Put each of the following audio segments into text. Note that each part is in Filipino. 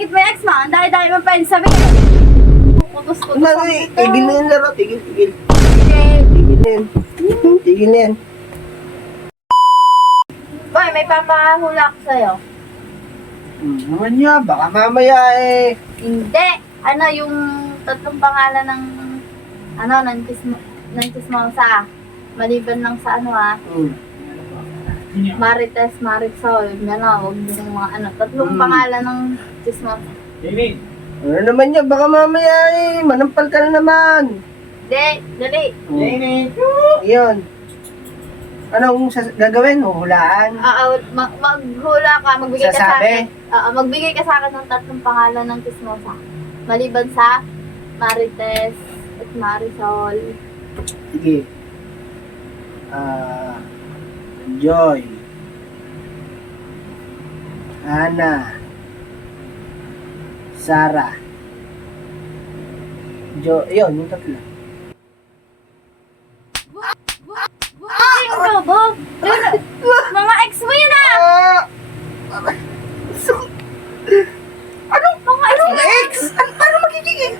binanggit mo yung ex mo, ang dahil mo pwede sabihin. Kutos-kutos. Tigil na yan laro. Tigil. Tigil. Tigil na yan. Tigil na yan. Boy, may papahula ko sa'yo. Naman niya, baka mamaya eh. Hindi. Ano yung tatlong pangalan ng chismosa. Maliban lang sa Marites, Marisol, huwag yung mga tatlong pangalan ng chismosa. Ano naman niya, baka mamaya eh. Manampal ka na naman. Dali. Yun. Anong gagawin? Huhulaan? Maghula ka, magbigay ka sa Sasabi? akin. Magbigay ka sa akin ng tatlong pangalan ng chismosa. Maliban sa Marites at Marisol. Sige. Joy. Ana. Sarah. Yun, yung tatlo. Sino ba? Mga ex mo yun Anong ex? Ano magiging ex?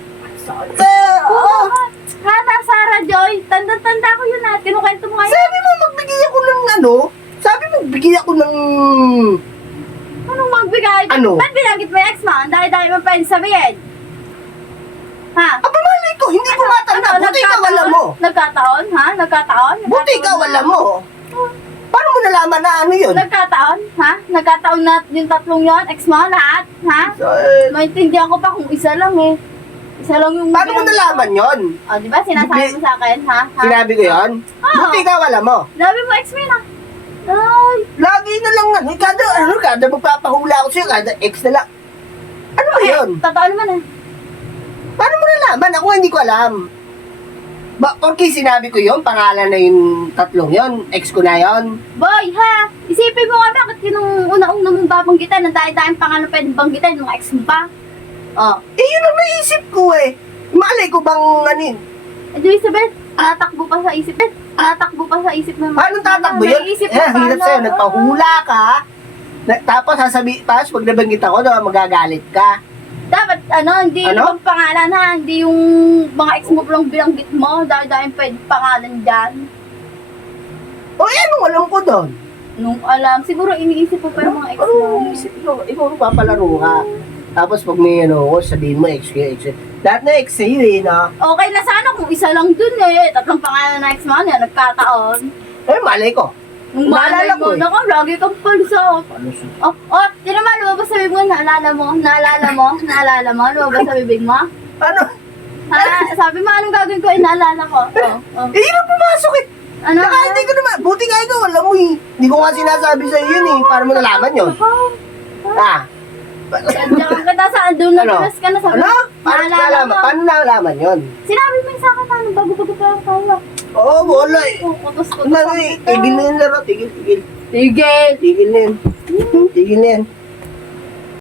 Hana, Sarah, Joy. Tanda-tanda ko yun kinukwento mo ngayon. Sabi mo magbigay ako ng Sabi mo magbigay ako ng... Anong magbigay? Ano? Ba't binanggit mo yung ex mo? Ang dahil mo pwede sabihin. Ha? Malay ko, hindi ko matanda. Buti ikaw alam mo. Nagkataon, ha? Nagkataon? Buti ikaw alam mo. Paano mo nalaman na ano yun? Nagkataon, ha? Nagkataon na yung tatlong yon, ex mo, lahat, ha? Maintindihan ko pa kung isa lang eh. Isa lang yung... Paano mo nalaman yun? O, di ba sinasabi mo sa akin, ha? Sinabi ko yun? Oo. Buti ikaw alam mo. Sabi mo, ex mo yun, ha? Ay, Lagi na lang kada magpapahula ako sa'yo, kada ex na lang. Ano ba yun? totoo naman eh. Paano mo nalaman? Ako hindi ko alam. Okay, sinabi ko yun, pangalan na yung tatlong yun, ex ko na yun. Boy, ha? Isipin mo nga bakit yung una-una mong babanggitan, ang dahil-dahil pangalan pwedeng banggitan, mga ex mo pa. Oh. Yun ang naisip ko eh. Malay ko bang anin? Elizabeth, tatakbo pa sa isip. Mo. Paano tatakbo yun? Hirap sa'yo, nagpahula ka. Tapos tapos pag nabanggit ako, magagalit ka. Dapat, hindi yung pangalan ha, hindi yung mga ex mo lang binanggit mo, dahil pwede pangalan dyan. Anong alam ko doon? Nung alam, siguro iniisip mo pa yung mga ex mo. Iniisip ko, ikaw papalaro ka. Tapos pag may sabihin mo, ex. Lahat na ex sa'yo eh, na. Okay na sana kung isa lang dun eh, tatlong pangalan na ex mo, nagkataon. Malay ko. Nung malay mo, lagi kang palsa. Di naman, lumabas sa bibig mo, naalala mo, lumabas sa bibig mo. Ano? Sabi mo, anong gagawin ko, inaalala ko. Hirap pumasok eh. Saka hindi ko naman, buti nga ikaw, alam mo eh. Hindi ko nga sinasabi sa'yo yun eh, para mo nalaman yun. Diyan kita sa doon na dulas ka na sabi. Paano nalaman yun? Sinabi mo yung sa akin, bago-bago pa lang tayo. Oo, wala eh. Kutos-kutos. Tigil na yan laro, tigil. Tigil. Tigil na yan.